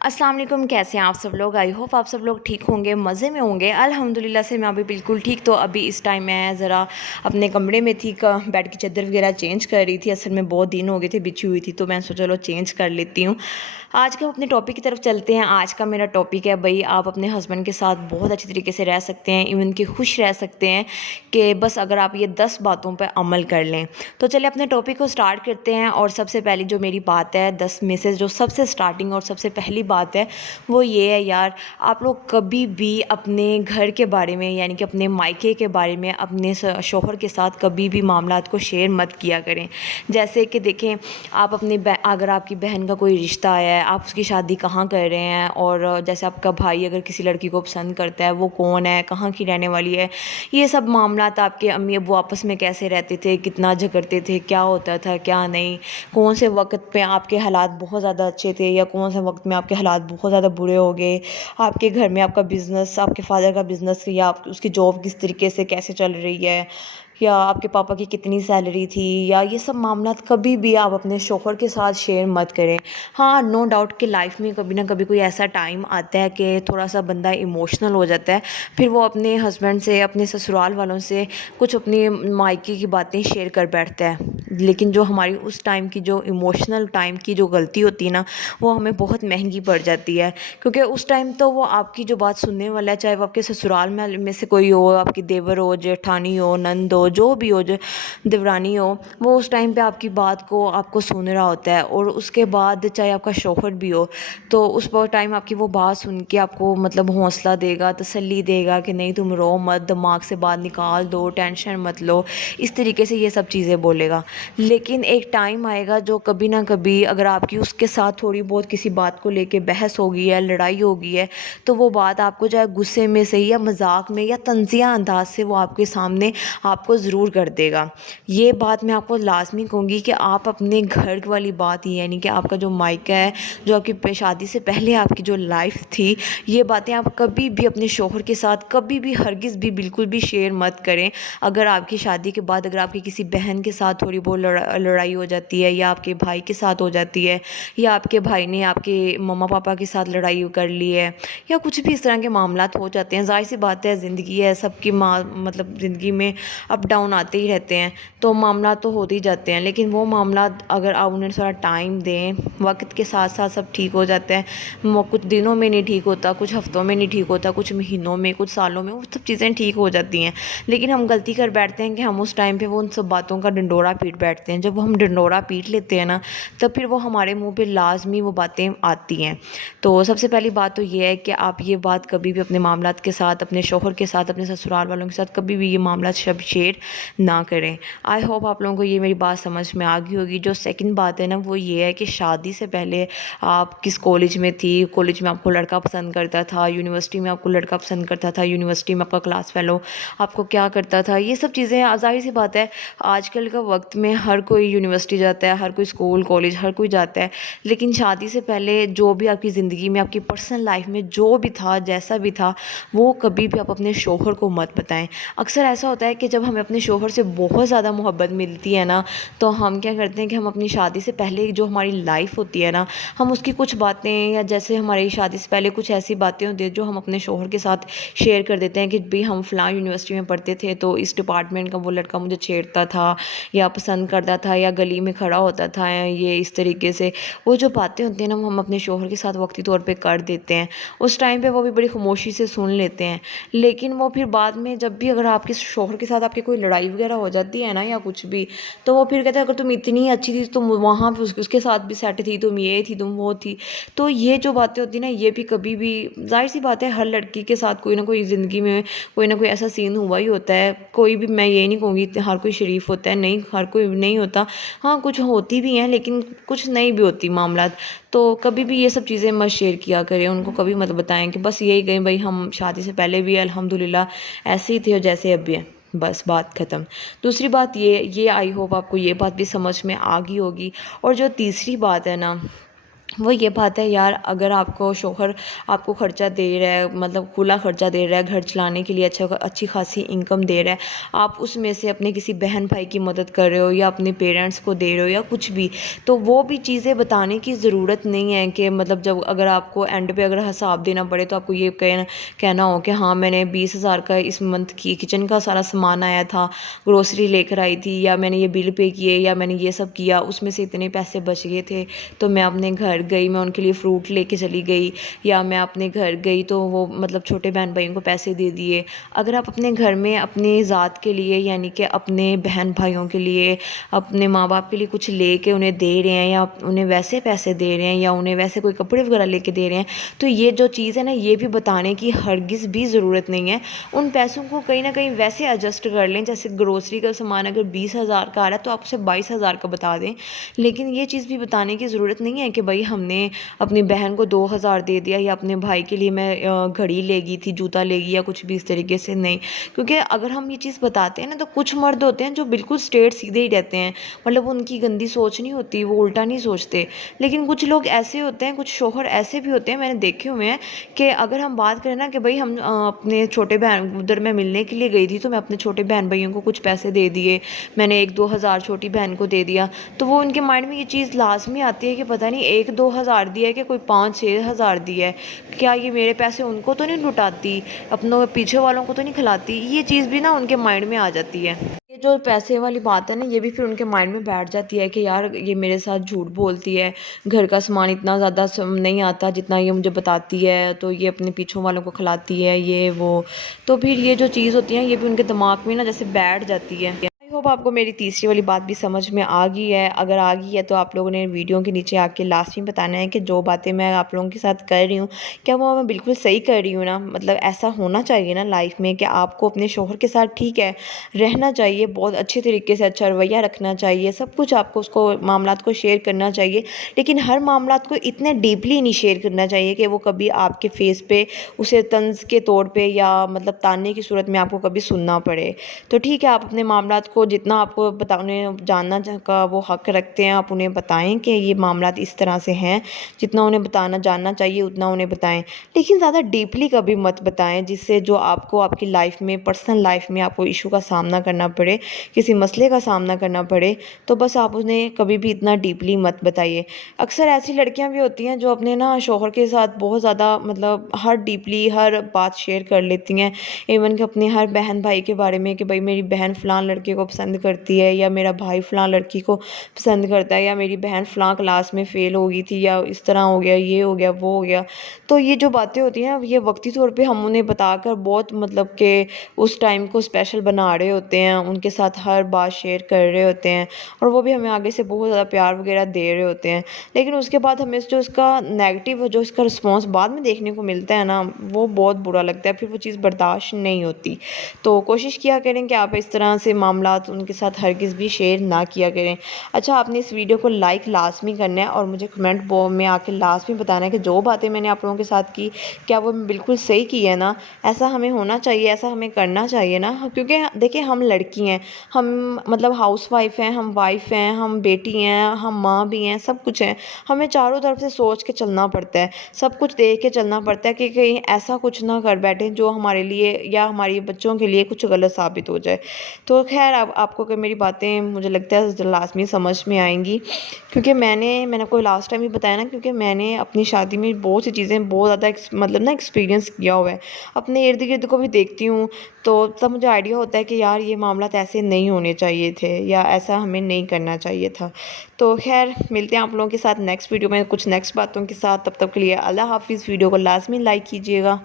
अस्सलाम वालेकुम। कैसे हैं आप सब लोग? आई होप आप सब लोग ठीक होंगे, मज़े में होंगे। अल्हम्दुलिल्लाह से मैं अभी बिल्कुल ठीक। तो अभी इस टाइम मैं ज़रा अपने कमरे में थी, बेड की चादर वगैरह चेंज कर रही थी। असल में बहुत दिन हो गए थे बिछी हुई थी, तो मैं सोचा चलो चेंज कर लेती हूँ। आज के अपने टॉपिक की तरफ चलते हैं। आज का मेरा टॉपिक है भाई, आप अपने हस्बैंड के साथ बहुत अच्छी तरीके से रह सकते हैं, इवन कि खुश रह सकते हैं, कि बस अगर आप ये 10 बातों पर अमल कर लें। तो चलिए अपने टॉपिक को स्टार्ट करते हैं। और सबसे पहली जो मेरी बात है 10 में से, जो सबसे स्टार्टिंग और सबसे पहली बात है वो ये है यार, आप लोग कभी भी अपने घर के बारे में, यानी कि अपने मायके के बारे में अपने शौहर के साथ कभी भी मामलात को शेयर मत किया करें। जैसे कि देखें, आप अपने अगर आपकी बहन का कोई रिश्ता आया है, आप उसकी शादी कहाँ कर रहे हैं, और जैसे आपका भाई अगर किसी लड़की को पसंद करता है, वो कौन है, कहाँ की रहने वाली है, ये सब मामलात, आपके अम्मी अब्बू आपस में कैसे रहते थे, कितना झगड़ते थे, क्या होता था क्या नहीं, कौन से वक्त पे आपके हालात बहुत ज़्यादा अच्छे थे या कौन से वक्त में आपके हालात बहुत ज़्यादा बुरे हो गए, आपके घर में आपका बिज़नेस, आपके फादर का बिज़नेस या आप उसकी जॉब किस तरीके से कैसे चल रही है, या आपके पापा की कितनी सैलरी थी, या ये सब मामलात कभी भी आप अपने शौहर के साथ शेयर मत करें। हाँ, नो डाउट कि लाइफ में कभी ना कभी कोई ऐसा टाइम आता है कि थोड़ा सा बंदा इमोशनल हो जाता है, फिर वो अपने हस्बैंड से, अपने ससुराल वालों से कुछ अपनी मायके की बातें शेयर कर बैठता है। लेकिन जो हमारी उस टाइम की, जो इमोशनल टाइम की जो गलती होती है ना, वो हमें बहुत महंगी पड़ जाती है। क्योंकि उस टाइम तो वो आपकी जो बात सुनने वाला है, चाहे वो आपके ससुराल में से कोई हो, आपकी देवर हो, जेठानी हो, नंद हो, जो भी हो, जो देवरानी हो, वो उस टाइम पे आपकी बात को आपको सुन रहा होता है। और उसके बाद चाहे आपका शौहर भी हो, तो उस टाइम आपकी वो बात सुन के आपको मतलब हौसला देगा, तसल्ली देगा कि नहीं तुम रो मत, दिमाग से बात निकाल दो, टेंशन मत लो, इस तरीके से ये सब चीज़ें बोलेगा। लेकिन एक टाइम आएगा जो कभी ना कभी अगर आपकी उसके साथ थोड़ी बहुत किसी बात को लेके बहस होगी है, लड़ाई होगी है, तो वो बात आपको चाहे गुस्से में से या मजाक में या तंजिया अंदाज से वो आपके सामने आपको ज़रूर कर देगा। ये बात मैं आपको लाजमी कहूँगी कि आप अपने घर वाली बात ही, यानी कि आपका जो मायका है, जो आपकी शादी से पहले आपकी जो लाइफ थी, ये बातें आप कभी भी अपने शौहर के साथ कभी भी हरगिज़ भी बिल्कुल भी शेयर मत करें। अगर आपकी शादी के बाद अगर आपकी किसी बहन के साथ थोड़ी बहुत लड़ाई हो जाती है, या आपके भाई के साथ हो जाती है, या आपके भाई ने आपके मम्मा पापा के साथ लड़ाई कर ली है, या कुछ भी इस तरह के मामलात हो जाते हैं, ज़ाहिर सी बात है, ज़िंदगी है, सबकी मतलब ज़िंदगी में अप डाउन आते ही रहते हैं, तो मामला तो होते ही जाते हैं। लेकिन वो मामला अगर आप उन्हें थोड़ा टाइम दें, वक्त के साथ साथ सब ठीक हो जाता है। कुछ दिनों में नहीं ठीक होता, कुछ हफ्तों में नहीं ठीक होता, कुछ महीनों में, कुछ सालों में वो सब चीज़ें ठीक हो जाती हैं। लेकिन हम गलती कर बैठते हैं कि हम उस टाइम पे वो उन सब बातों का डंडोरा पीट बैठते हैं। जब हम डंडोरा पीट लेते हैं ना, तब फिर वो हमारे मुंह पे लाजमी वो बातें आती हैं। तो सबसे पहली बात तो ये है कि आप ये बात कभी भी अपने मामलात के साथ, अपने शौहर के साथ, अपने ससुराल वालों के साथ कभी भी ये मामला शब शेयर ना करें। आई होप आप लोगों को ये मेरी बात समझ में आ गई होगी। जो सेकंड बात है ना, वो ये है कि शादी से पहले आप किस कॉलेज में थी, कॉलेज में आपको लड़का पसंद करता था, यूनिवर्सिटी में आपको लड़का पसंद करता था, यूनिवर्सिटी में आपका क्लास फेलो आपको क्या करता था, ये सब चीज़ें ज़ाहिर सी बात है, आजकल का वक्त में हर कोई यूनिवर्सिटी जाता है, हर कोई स्कूल कॉलेज हर कोई जाता है। लेकिन शादी से पहले जो भी आपकी ज़िंदगी में, आपकी पर्सनल लाइफ में जो भी था, जैसा भी था, वो कभी भी आप अपने शौहर को मत बताएं। अक्सर ऐसा होता है कि जब हमें अपने शौहर से बहुत ज़्यादा मोहब्बत मिलती है ना, तो हम क्या करते हैं कि हम अपनी शादी से पहले जो हमारी लाइफ होती है ना, हम उसकी कुछ बातें, या जैसे हमारी शादी से पहले कुछ ऐसी बातें होती हैं जो हम अपने शौहर के साथ शेयर कर देते हैं कि भाई हम फ़लाँ यूनिवर्सिटी में पढ़ते थे, तो इस डिपार्टमेंट का वो लड़का मुझे छेड़ता था या पसंद करता था या गली में खड़ा होता था, ये इस तरीके से वो जो बातें होती हैं ना, वो हम अपने शौहर के साथ वक्ती तौर पे कर देते हैं। उस टाइम पे वो भी बड़ी खामोशी से सुन लेते हैं। लेकिन वो फिर बाद में जब भी अगर आपके शौहर के साथ आपकी कोई लड़ाई वगैरह हो जाती है ना, या कुछ भी, तो वो फिर कहते हैं अगर तुम इतनी अच्छी थी, तुम वहाँ पे उसके साथ भी सेट थी, तुम ये थी, तुम वो थी। तो ये जो बातें होती हैं ना, ये भी कभी भी, ज़ाहिर सी बात है, हर लड़की के साथ कोई ना कोई ज़िंदगी में कोई ना कोई ऐसा सीन हुआ ही होता है। कोई भी, मैं ये नहीं कहूँगी हर कोई शरीफ होता है, नहीं, हर कोई नहीं होता। हाँ, कुछ होती भी हैं, लेकिन कुछ नहीं भी होती मामलात। तो कभी भी ये सब चीज़ें मत शेयर किया करें, उनको कभी मत बताएं कि बस यही कहें भाई हम शादी से पहले भी अल्हम्दुलिल्लाह ऐसे ही थे और जैसे अब भी हैं, बस बात ख़त्म। दूसरी बात ये आई होप आपको ये बात भी समझ में आ गई होगी। और जो तीसरी बात है ना, وہ یہ بات ہے یار، اگر آپ کو شوہر آپ کو خرچہ دے رہا ہے، مطلب کھلا خرچہ دے رہا ہے، گھر چلانے کے لیے اچھی خاصی انکم دے رہا ہے، آپ اس میں سے اپنے کسی بہن بھائی کی مدد کر رہے ہو یا اپنے پیرنٹس کو دے رہے ہو یا کچھ بھی، تو وہ بھی چیزیں بتانے کی ضرورت نہیں ہے کہ مطلب جب اگر آپ کو اینڈ پہ اگر حساب دینا پڑے تو آپ کو یہ کہنا ہو کہ ہاں میں نے 20,000 کا اس منتھ کی کچن کا سارا سامان آیا تھا، گروسری لے کر آئی تھی، یا میں نے یہ بل پے کیے، یا میں نے یہ سب کیا، اس میں سے اتنے پیسے بچ گئے تھے تو میں اپنے گھر گئی، میں ان کے لیے فروٹ لے کے چلی گئی، یا میں اپنے گھر گئی تو وہ مطلب چھوٹے بہن بھائیوں کو پیسے دے دیے۔ اگر آپ اپنے گھر میں اپنی ذات کے لیے، یعنی کہ اپنے بہن بھائیوں کے لیے، اپنے ماں باپ کے لیے کچھ لے کے انہیں دے رہے ہیں، یا انہیں ویسے پیسے دے رہے ہیں، یا انہیں ویسے کوئی کپڑے وغیرہ لے کے دے رہے ہیں، تو یہ جو چیز ہے نا، یہ بھی بتانے کی ہرگز بھی ضرورت نہیں ہے۔ ان پیسوں کو کہیں نہ کہیں ویسے ایڈجسٹ کر لیں، جیسے گروسری کا سامان اگر 20,000 کا آ رہا ہے تو آپ اسے 22,000 کا بتا دیں، لیکن یہ چیز بھی بتانے کی ضرورت نہیں ہے کہ بھائی ہم نے اپنی بہن کو 2,000 دے دیا، یا اپنے بھائی کے لیے میں گھڑی لے گئی تھی، جوتا لے گئی، یا کچھ بھی اس طریقے سے نہیں۔ کیونکہ اگر ہم یہ چیز بتاتے ہیں نا، تو کچھ مرد ہوتے ہیں جو بالکل اسٹریٹ سیدھے ہی رہتے ہیں، مطلب ان کی گندی سوچ نہیں ہوتی، وہ الٹا نہیں سوچتے، لیکن کچھ لوگ ایسے ہوتے ہیں، کچھ شوہر ایسے بھی ہوتے ہیں، میں نے دیکھے ہوئے ہیں کہ اگر ہم بات کریں نا کہ بھائی ہم اپنے چھوٹے بہن ادھر میں ملنے کے لیے گئی تھی تو میں اپنے چھوٹے بہن بھائیوں کو کچھ پیسے دے دیے، میں نے 1-2 ہزار چھوٹی بہن کو دے دیا، تو وہ ان کے مائنڈ میں یہ چیز لازمی آتی ہے کہ پتہ نہیں 1-2 ہزار دیا ہے کہ کوئی 5-6 ہزار دیا ہے، کیا یہ میرے پیسے ان کو تو نہیں لٹاتی، اپنوں پیچھے والوں کو تو نہیں کھلاتی، یہ چیز بھی نا ان کے مائنڈ میں آ جاتی ہے۔ یہ جو پیسے والی بات ہے نا، یہ بھی پھر ان کے مائنڈ میں بیٹھ جاتی ہے کہ یار یہ میرے ساتھ جھوٹ بولتی ہے، گھر کا سامان اتنا زیادہ نہیں آتا جتنا یہ مجھے بتاتی ہے، تو یہ اپنے پیچھوں والوں کو کھلاتی ہے، یہ وہ، تو پھر یہ جو چیز ہوتی ہے یہ بھی ان کے دماغ میں نا جیسے بیٹھ جاتی ہے۔ آئی ہوپ آپ کو میری تیسری والی بات بھی سمجھ میں آ گئی ہے، اگر آ گئی ہے تو آپ لوگوں نے ویڈیو کے نیچے آ کے لاسٹ میں بتانا ہے کہ جو باتیں میں آپ لوگوں کے ساتھ کر رہی ہوں کیا وہ میں بالکل صحیح کر رہی ہوں نا، مطلب ایسا ہونا چاہیے نا لائف میں کہ آپ کو اپنے شوہر کے ساتھ ٹھیک ہے رہنا چاہیے، بہت اچھے طریقے سے اچھا رویہ رکھنا چاہیے، سب کچھ آپ کو اس کو معاملات کو شیئر کرنا چاہیے، لیکن ہر معاملات کو اتنے ڈیپلی نہیں شیئر کرنا چاہیے کہ وہ کبھی آپ کے فیس پہ اسے طنز کے طور پہ یا مطلب تانے کی صورت میں آپ کو کبھی سننا پڑے۔ تو ٹھیک ہے، آپ اپنے معاملات کو جتنا آپ کو انہیں جاننا کا وہ حق رکھتے ہیں، آپ انہیں بتائیں کہ یہ معاملات اس طرح سے ہیں، جتنا انہیں جاننا چاہیے اتنا انہیں بتائیں، لیکن زیادہ ڈیپلی کبھی مت بتائیں جس سے جو آپ کو آپ کی لائف میں، پرسنل لائف میں آپ کو ایشو کا سامنا کرنا پڑے، کسی مسئلے کا سامنا کرنا پڑے، تو بس آپ انہیں کبھی بھی اتنا ڈیپلی مت بتائیے۔ اکثر ایسی لڑکیاں بھی ہوتی ہیں جو اپنے نا شوہر کے ساتھ بہت زیادہ مطلب ہر ڈیپلی ہر بات شیئر کر لیتی ہیں، ایون کہ اپنے ہر بہن بھائی کے بارے میں کہ بھائی میری بہن فلاں لڑکے کو پسند کرتی ہے، یا میرا بھائی فلاں لڑکی کو پسند کرتا ہے، یا میری بہن فلاں کلاس میں فیل ہو گئی تھی، یا اس طرح ہو گیا، یہ ہو گیا، وہ ہو گیا۔ تو یہ جو باتیں ہوتی ہیں یہ وقتی طور پہ ہم انہیں بتا کر بہت مطلب کہ اس ٹائم کو اسپیشل بنا رہے ہوتے ہیں، ان کے ساتھ ہر بات شیئر کر رہے ہوتے ہیں، اور وہ بھی ہمیں آگے سے بہت زیادہ پیار وغیرہ دے رہے ہوتے ہیں، لیکن اس کے بعد ہمیں جو اس کا نیگیٹو جو اس کا رسپانس بعد میں دیکھنے کو ملتا ہے نا، وہ بہت برا لگتا ہے، پھر وہ چیز برداشت نہیں ہوتی۔ تو کوشش کیا کریں کہ آپ اس طرح سے معاملات ان کے ساتھ ہرگز بھی شیئر نہ کیا کریں۔ اچھا، آپ نے اس ویڈیو کو لائک لازمی کرنا ہے اور مجھے کمنٹ میں آ کے لازمی بتانا ہے کہ جو باتیں میں نے آپ لوگوں کے ساتھ کی کیا وہ بالکل صحیح کی ہے نا، ایسا ہمیں ہونا چاہیے، ایسا ہمیں کرنا چاہیے نا، کیونکہ دیکھیں ہم لڑکی ہیں، ہم مطلب ہاؤس وائف ہیں، ہم وائف ہیں، ہم بیٹی ہیں، ہم ماں بھی ہیں، سب کچھ ہیں، ہمیں چاروں طرف سے سوچ کے چلنا پڑتا ہے، سب کچھ دیکھ کے چلنا پڑتا ہے کہ کہیں ایسا کچھ نہ کر بیٹھیں جو ہمارے لیے یا ہماری بچوں کے لیے کچھ غلط ثابت ہو جائے۔ تو خیر اب آپ کو کہ میری باتیں مجھے لگتا ہے لازمی سمجھ میں آئیں گی، کیونکہ میں نے کوئی لاسٹ ٹائم بھی بتایا نا، کیونکہ میں نے اپنی شادی میں بہت سی چیزیں بہت زیادہ مطلب نا ایکسپیرینس کیا ہوا ہے، اپنے ارد گرد کو بھی دیکھتی ہوں تو تب مجھے آئیڈیا ہوتا ہے کہ یار یہ معاملات ایسے نہیں ہونے چاہیے تھے، یا ایسا ہمیں نہیں کرنا چاہیے تھا۔ تو خیر ملتے ہیں آپ لوگوں کے ساتھ نیکسٹ ویڈیو میں کچھ نیکسٹ باتوں کے ساتھ، تب تک کے لیے اللہ حافظ۔ ویڈیو کو لازمی لائک کیجیے گا۔